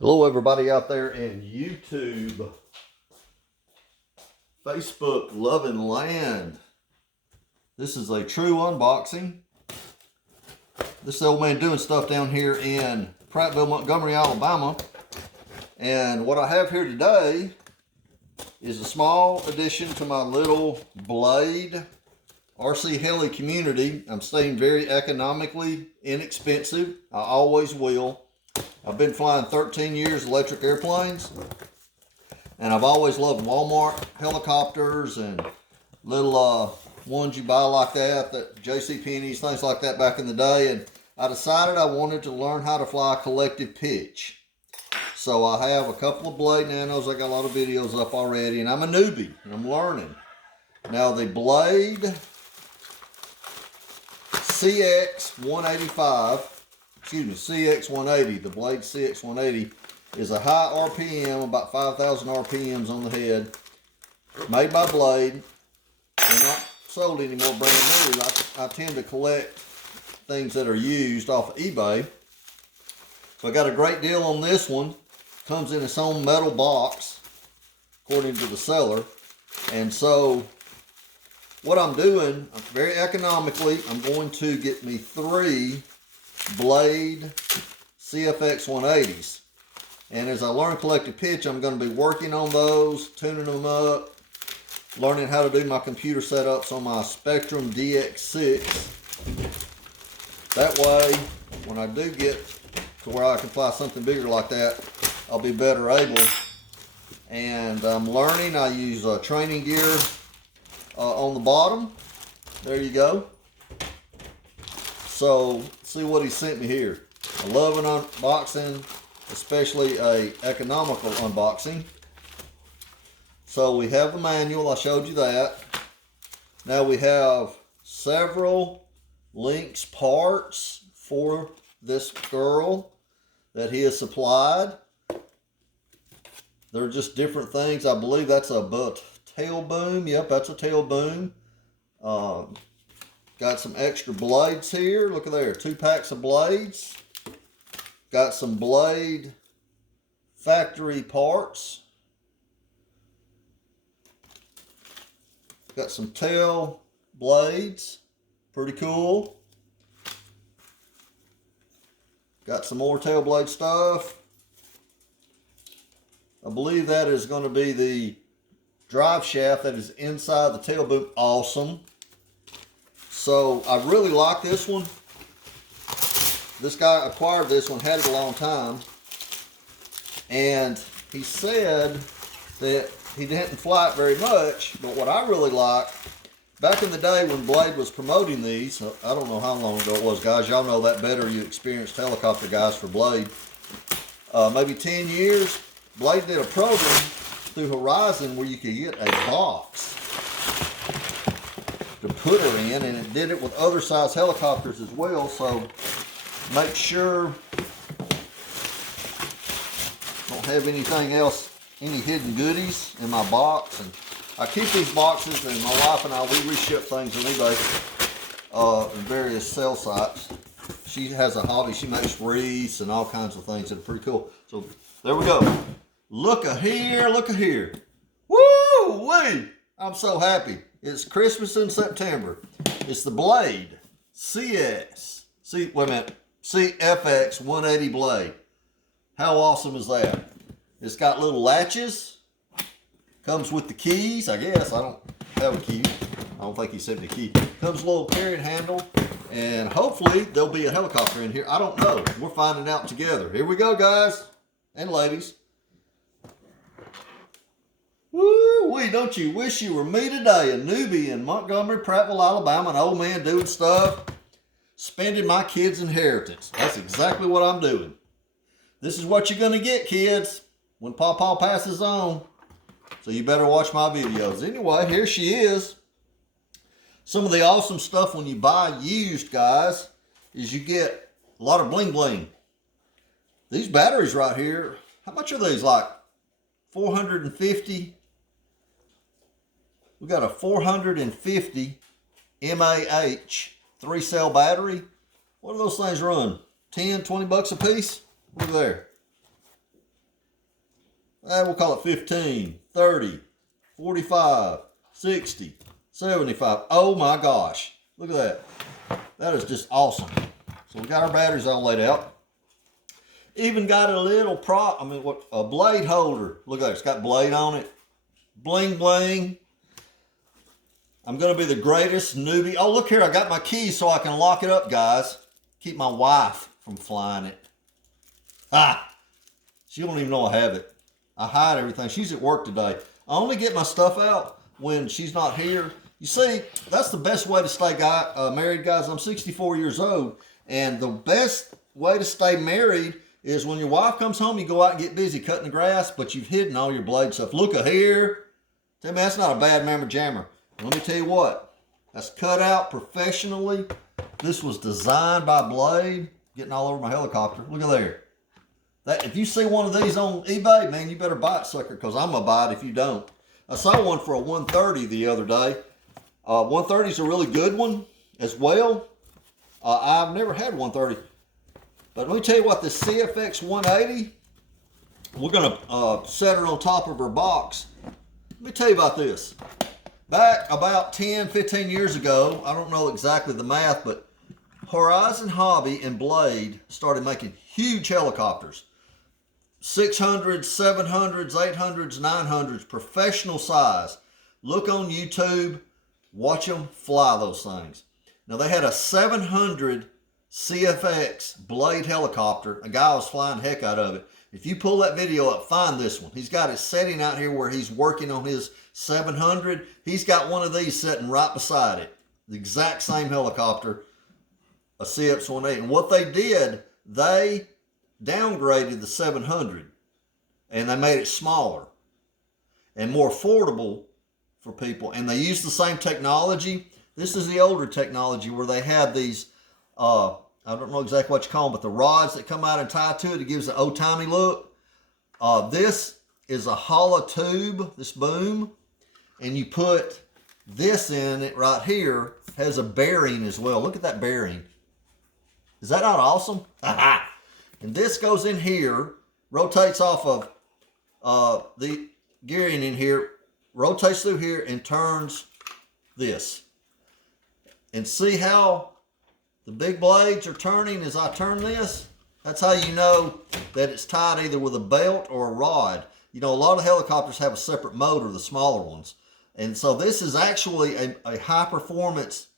Hello everybody out there in YouTube, Facebook, loving land. This is a true unboxing. This is the old man doing stuff down here in Prattville, Montgomery, Alabama. And what I have here today is a small addition to my little Blade RC Heli community. I'm staying very economically inexpensive. I always will. I've been flying 13 years electric airplanes, and I've always loved Walmart helicopters and little ones you buy like that JCPenney's, things like that back in the day. And I decided I wanted to learn how to fly collective pitch. So I have a couple of Blade Nanos. I got a lot of videos up already, and I'm a newbie and I'm learning. Now the Blade CX185, CX180, the Blade CX180 is a high RPM, about 5,000 RPMs on the head, made by Blade. They're not sold anymore, brand new. I tend to collect things that are used off of eBay. So I got a great deal on this one. Comes in its own metal box, according to the seller. And so what I'm doing, very economically, I'm going to get me 3 Blade CFX 180s. And as I learn collective pitch, I'm going to be working on those, tuning them up, learning how to do my computer setups on my Spectrum DX6. That way, when I do get to where I can fly something bigger like that, I'll be better able. And I'm learning. I use training gear on the bottom. There you go. So, see what he sent me here. I love an unboxing, especially a economical unboxing. So we have the manual, I showed you that. Now we have several links, parts for this girl that he has supplied. They're just different things. I believe that's a tail boom. Yep, that's a tail boom. Got some extra blades here. Look at there, 2 packs of blades. Got some Blade factory parts. Got some tail blades. Pretty cool. Got some more tail blade stuff. I believe that is going to be the drive shaft that is inside the tail boom. Awesome. So I really like this one. This guy acquired this one, had it a long time, and he said that he didn't fly it very much. But what I really like, back in the day when Blade was promoting these, I don't know how long ago it was, guys. Y'all know that better, you experienced helicopter guys for Blade. Maybe 10 years, Blade did a program through Horizon where you could get a box to put her in, and it did it with other size helicopters as well. So make sure don't have anything else, any hidden goodies in my box. And I keep these boxes, and my wife and I, we reship things on eBay and various sell sites. She has a hobby. She makes wreaths and all kinds of things that are pretty cool. So there we go. Look a here, look a here. Woo-wee! I'm so happy. It's Christmas in September. It's the Blade CFX 180 Blade. How awesome is that? It's got little latches. Comes with the keys, I guess. I don't have a key. I don't think he sent me a key. Comes a little carrying handle. And hopefully there'll be a helicopter in here. I don't know. We're finding out together. Here we go, guys and ladies. Woo-wee, don't you wish you were me today, a newbie in Montgomery, Prattville, Alabama, an old man doing stuff, spending my kids' inheritance. That's exactly what I'm doing. This is what you're going to get, kids, when Pawpaw passes on. So you better watch my videos. Anyway, here she is. Some of the awesome stuff when you buy used, guys, is you get a lot of bling bling. These batteries right here, how much are these? Like 450. We got a 450 mAh 3-cell battery. What do those things run? 10, 20 bucks a piece? Look there. We'll call it 15, 30, 45, 60, 75. Oh my gosh. Look at that. That is just awesome. So we got our batteries all laid out. Even got a little a blade holder. Look at it. It's got blade on it. Bling, bling. I'm going to be the greatest newbie. Oh, look here. I got my keys so I can lock it up, guys. Keep my wife from flying it. She don't even know I have it. I hide everything. She's at work today. I only get my stuff out when she's not here. You see, that's the best way to stay married, guys. I'm 64 years old, and the best way to stay married is when your wife comes home, you go out and get busy cutting the grass, but you've hidden all your blade stuff. Look at here. Tell me that's not a bad mammer jammer. Let me tell you what, that's cut out professionally. This was designed by Blade. Getting all over my helicopter. Look at there. If you see one of these on eBay, man, you better buy it, sucker, because I'm going to buy it if you don't. I saw one for a 130 the other day. 130 is a really good one as well. I've never had 130. But let me tell you what, this CFX 180, we're going to set it on top of her box. Let me tell you about this. Back about 10, 15 years ago, I don't know exactly the math, but Horizon Hobby and Blade started making huge helicopters. 600s, 700s, 800s, 900s, professional size. Look on YouTube, watch them fly those things. Now they had a 700 CFX Blade helicopter. A guy was flying the heck out of it. If you pull that video up, find this one. He's got it setting out here where he's working on his 700. He's got one of these sitting right beside it. The exact same helicopter, a CFX 180. And what they did, they downgraded the 700 and they made it smaller and more affordable for people. And they used the same technology. This is the older technology where they had these, I don't know exactly what you call them, but the rods that come out and tie to it, it gives an old-timey look. This is a hollow tube, this boom, and you put this in it right here, has a bearing as well. Look at that bearing. Is that not awesome? And this goes in here, rotates off of the gearing in here, rotates through here and turns this. And see how the big blades are turning as I turn this? That's how you know that it's tied either with a belt or a rod. You know, a lot of helicopters have a separate motor, the smaller ones. And so this is actually a high-performance,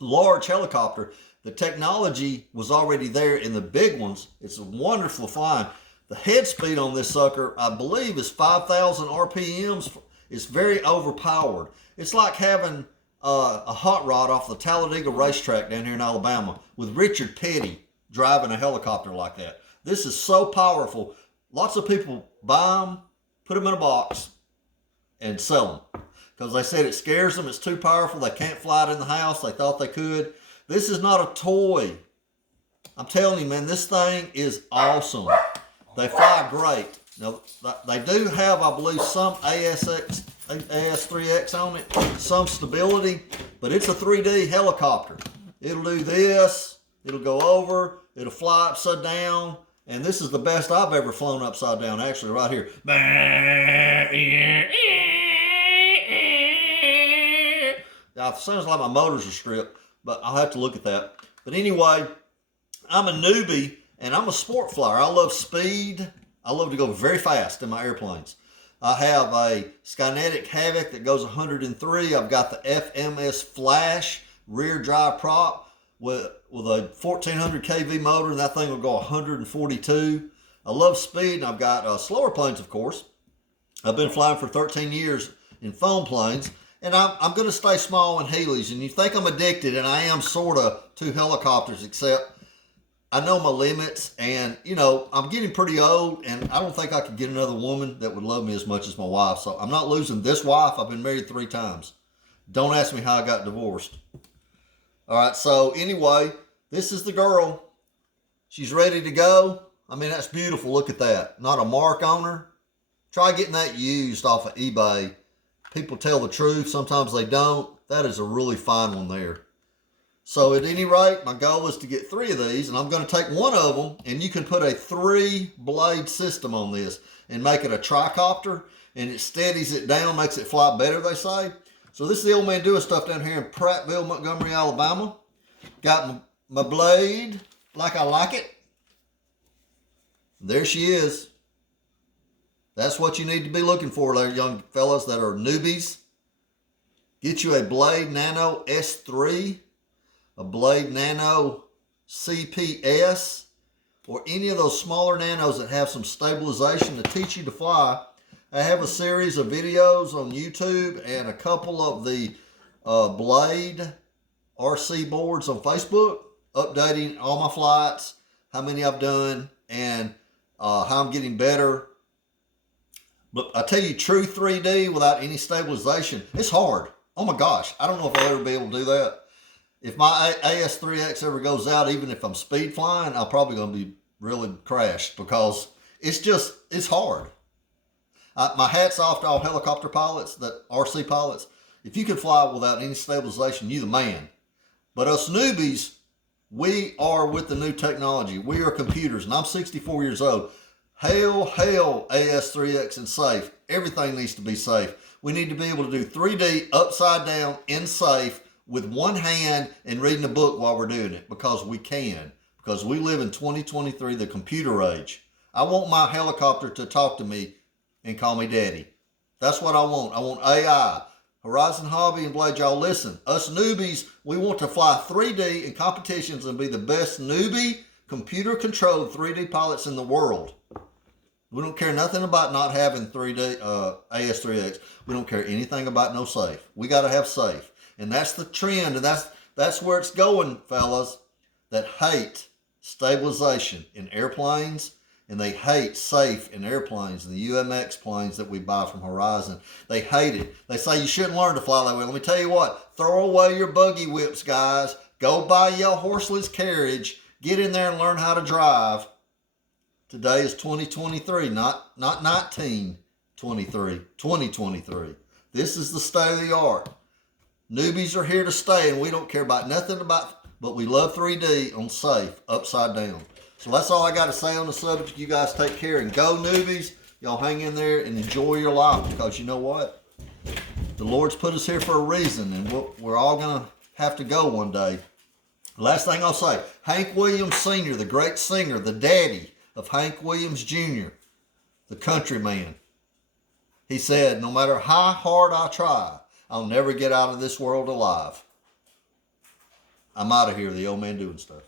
large helicopter. The technology was already there in the big ones. It's wonderful flying. The head speed on this sucker, I believe, is 5,000 RPMs. It's very overpowered. It's like having a hot rod off the Talladega racetrack down here in Alabama with Richard Petty driving a helicopter like that. This is so powerful. Lots of people buy them, put them in a box, and sell them. Because they said it scares them, it's too powerful, they can't fly it in the house, they thought they could. This is not a toy. I'm telling you, man, this thing is awesome. They fly great. Now, they do have, I believe, some AS3X on it, some stability, but it's a 3D helicopter. It'll do this, it'll go over, it'll fly upside down, and this is the best I've ever flown upside down, actually, right here. Now, it sounds like my motors are stripped, but I'll have to look at that. But anyway, I'm a newbie, and I'm a sport flyer. I love speed. I love to go very fast in my airplanes. I have a Skynetic Havoc that goes 103. I've got the FMS Flash rear drive prop with a 1400 kV motor, and that thing will go 142. I love speed, and I've got slower planes, of course. I've been flying for 13 years in foam planes. And I'm going to stay small in Helis. And you think I'm addicted, and I am sort of to helicopters, except I know my limits. And, you know, I'm getting pretty old, and I don't think I could get another woman that would love me as much as my wife. So I'm not losing this wife. I've been married 3 times. Don't ask me how I got divorced. All right, so anyway, this is the girl. She's ready to go. I mean, that's beautiful. Look at that. Not a mark on her. Try getting that used off of eBay. People tell the truth. Sometimes they don't. That is a really fine one there. So at any rate, my goal is to get 3 of these, and I'm going to take one of them, and you can put a 3-blade system on this and make it a tricopter, and it steadies it down, makes it fly better, they say. So this is the old man doing stuff down here in Prattville, Montgomery, Alabama. Got my blade like I like it. There she is. That's what you need to be looking for, there, young fellas that are newbies. Get you a Blade Nano S3, a Blade Nano CPS, or any of those smaller nanos that have some stabilization to teach you to fly. I have a series of videos on YouTube and a couple of the Blade RC boards on Facebook, updating all my flights, how many I've done, and how I'm getting better. But I tell you, true 3D without any stabilization, it's hard. Oh my gosh, I don't know if I'll ever be able to do that. If my AS3X ever goes out, even if I'm speed flying, I'm probably going to be really crashed because it's hard. My hat's off to all helicopter pilots, that RC pilots. If you can fly without any stabilization, you're the man. But us newbies, we are with the new technology. We are computers, and I'm 64 years old. Hail, AS3X and safe. Everything needs to be safe. We need to be able to do 3D upside down in safe with one hand and reading a book while we're doing it, because we can. Because we live in 2023, the computer age. I want my helicopter to talk to me and call me daddy. That's what I want. I want AI. Horizon Hobby and Blade, y'all listen. Us newbies, we want to fly 3D in competitions and be the best newbie, computer-controlled 3D pilots in the world. We don't care nothing about not having 3D AS3X. We don't care anything about no safe. We got to have safe. And that's the trend, and that's where it's going, fellas, that hate stabilization in airplanes, and they hate safe in airplanes, and the UMX planes that we buy from Horizon. They hate it. They say you shouldn't learn to fly that way. Let me tell you what, throw away your buggy whips, guys. Go buy your horseless carriage. Get in there and learn how to drive. Today is 2023, not 1923, 2023. This is the state of the art. Newbies are here to stay, and we don't care about nothing but we love 3D on safe, upside down. So that's all I got to say on the subject. You guys take care and go, newbies. Y'all hang in there and enjoy your life, because you know what? The Lord's put us here for a reason, and we're all going to have to go one day. Last thing I'll say, Hank Williams Sr., the great singer, the daddy of Hank Williams Jr., the country man. He said, no matter how hard I try, I'll never get out of this world alive. I'm out of here, the old man doing stuff.